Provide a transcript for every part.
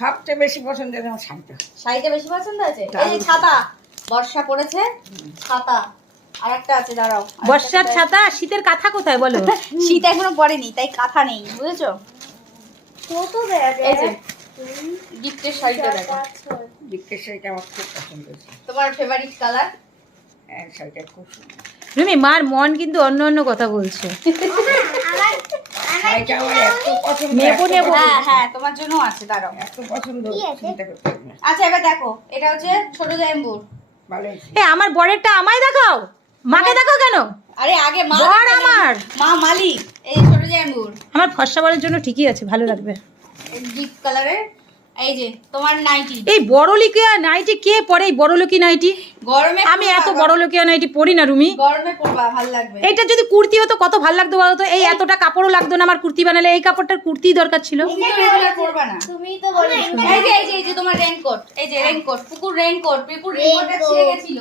সবচেয়ে বেশি পছন্দ আমার শাড়িটা। শাড়িটা বেশি পছন্দ হয়েছে। এই যে ছাতা, বর্ষা পড়েছে, ছাতা আর একটা আছে, দাঁড়াও। বর্ষার ছাতা, শীতের কাঁথা কোথায় বলো? শীত এখনো পড়েনি তাই কাঁথা নেই, বুঝেছো? কত দেয়া এই যে যায়? গিফটের শাড়িটা দেখো, দিকের শাড়িটা আমার খুব পছন্দ হয়েছে। তোমার ফেভারিট কালার। হ্যাঁ, শাড়িটা খুব সুন্দর। রুমি, মার মন কিন্তু অন্য অন্য কথা বলছে। শাড়িটা আমার এত পছন্দ, নেবো, এত নেবো। পছন্দ, হ্যাঁ হ্যাঁ, তোমার জন্য আছে, দাঁড়াও। এত পছন্দ চিন্তা করতে পারি না। আচ্ছা এবার দেখো, এটা হচ্ছে ছোট জাম্বুর। ভালো হয়েছে। এ আমার বরেরটা আমায় দেখাও, মাকে দেখাও কেন? আরে আগে মা বর দেখে নিন। আমার। মা মালিক। এই ছোট জাম্বুর আমার ফর্সা বরের জন্য ঠিকই আছে, ভালো লাগবে। ডিপ কালারের। এই যে তোমার নাইটি, এই বড়লোকিয়া নাইটি কে পরে? এই বড়লোকি নাইটি গরমে আমি এত পরবা, বড়লোকিয়া নাইটি পরি না রুমি। গরমে পরবা ভালো লাগবে। এইটা যদি কুর্তি হতো কত ভালো লাগতো বলতো। এই এতটা কাপড়ও লাগতো না আমার কুর্তি বানালে। এই কাপড়টার কুর্তি দরকার ছিল। তুমি তো রেগুলার পরবা না। তুমিই তো বলে এই যে তোমার রেইনকোট, এই যে রেইনকোট, পুকুর রেইনকোট, পুকুর রেইনকোটটা ছিঁড়ে গেছিল।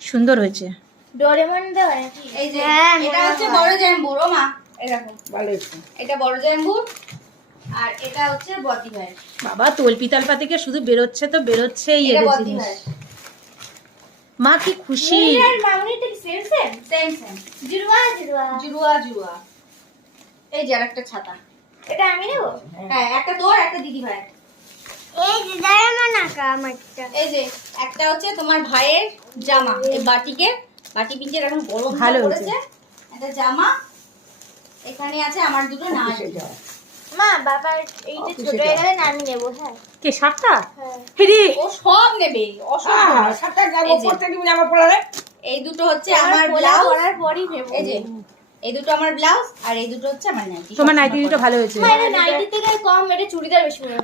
সুন্দর হয়েছে। ডোরেমন দেওয়া নাকি? এই যে হ্যাঁ, এটা মনে হচ্ছে হয়। বড় জাম্বুর। ও মা, এই দেখো, ভালো হয়েছে। এটা বড় জাম্বুর আর এটা হচ্ছে বতি ভাই। বাবা, তলপি তালপা থেকে শুধু বেরোচ্ছে তো বেরোচ্ছেই এটা এদের বতি জিনিস। ভাই, মা কি খুশি। আর মামনিটা কি সেম সেম? সেম সেম, জুড়ুয়া জুড়ুয়া। জুড়ুয়া জুড়ুয়া। এই যে আরেকটা ছাতা। এটা আমি নেব? হ্যাঁ, একটা তোর, একটা দিদি ভাই। এই যে ডোরেমন আঁকা আমারটা। এই যে একটা হচ্ছে তোমার ভাইয়ের জামা, এই বাটিকের, বাটি পিঞ্চের এখন গরম ভালো পড়েছে। একটা জামা এখানে আছে, আমার দুটো নাইটি। সেটা। মা বাবার এইটা ছোট হয়ে গেলে না আমি নেব। হ্যাঁ কে শার্টটা? হ্যাঁ। হেরি, ও সব নেবে, অসম্ভব। আহ, সাতটা যাবো, এই যে। পড়তে দিবি না আমার পড়ালে? এই দুটো হচ্ছে আমার আমার পোলা ব্লাউজ, পরার পরই নেব। এই যে এই দুটো আমার ব্লাউজ আর এই দুটো হচ্ছে আমার নাইটি। তোমার নাইটি দুটো ভালো হয়েছে। মা এটা নাইটি থেকে কম, এটা চুড়িদার বেশি মনে হয়।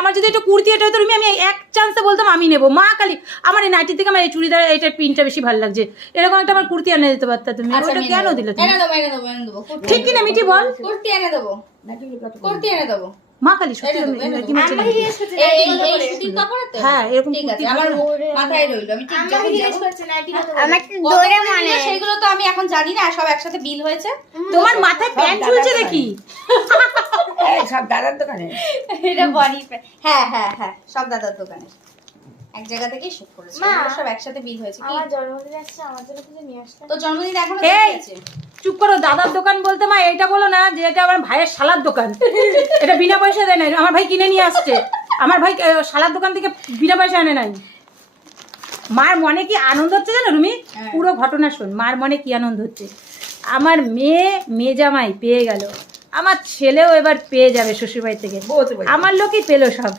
আমার যদি এটা কুর্তি এটা হতো রুমি, আমি এক চান্সে বলতাম আমি নেবো। মা কালি আমার এই নাইটি থেকে আমার এই চুড়িদার এইটা পিনটা বেশি ভালো লাগছে। এরকম একটা আমার কুর্তি এনে দিতে পারতা তুমি। আচ্ছা, ওটা আমি কেন এনে দিলে দেবো, তুমি? এনে দেবো, এনে দেবো, এনে দেবো। কুর্তি ঠিক কি না মিঠি বল? কুর্তি এনে দেবো, নাকি কত করে? কুর্তি এনে দেবো। মা কালি সত্যি এনে দেবো, এনে কি দেবো। মারছে আমাকে নাকি? জিজ্ঞেস করছে এই নাইটি এই কত করে? সুতির কাপড় তো? হ্যাঁ, এরকম ঠিক আছে, কুর্তি আমার ওরে মাথায় রইলো। আমি ঠিক আমাকে যখন জিজ্ঞেস যাবো, করছে নাইটি কত করে? আমার ডোরেমন সেগুলো তো আমি এখন জানি না, সব একসাথে বিল হয়েছে। তোমার মাথায় প্যান্ট ঝুলছে দেখি। এই সব দাদার দোকানে। এটা বডি, হ্যাঁ হ্যাঁ হ্যাঁ, সব দাদার দোকানে এক জায়গা থেকেই শুট করেছে। মা, এগুলো সব একসাথে বিল হয়েছে। কি? আমার জন্মদিন আসছে, আমার জন্য কিছু নিয়ে আসতে। তো জন্মদিন এখনো এই, দেরি আছে। চুপ করো। দাদার দোকান বলতে মা এটা বলো না যে এটা আমার ভাইয়ের শালার দোকান। এটা বিনা পয়সা দেয় নাই, আমার ভাই কিনে নিয়ে আসছে। আমার ভাই শালার দোকান থেকে বিনা পয়সা আনে নাই। মার মনে কি আনন্দ হচ্ছে জানো রুমি? হ্যাঁ। পুরো ঘটনা শোন, মার মনে কি আনন্দ হচ্ছে। আমার মেয়ে জামাই পেয়ে গেল, আমার ছেলেও এবার পেয়ে যাবে শ্বশুরবাড়ি থেকে। বলতে পারি। আমার লোকই পেলো সব।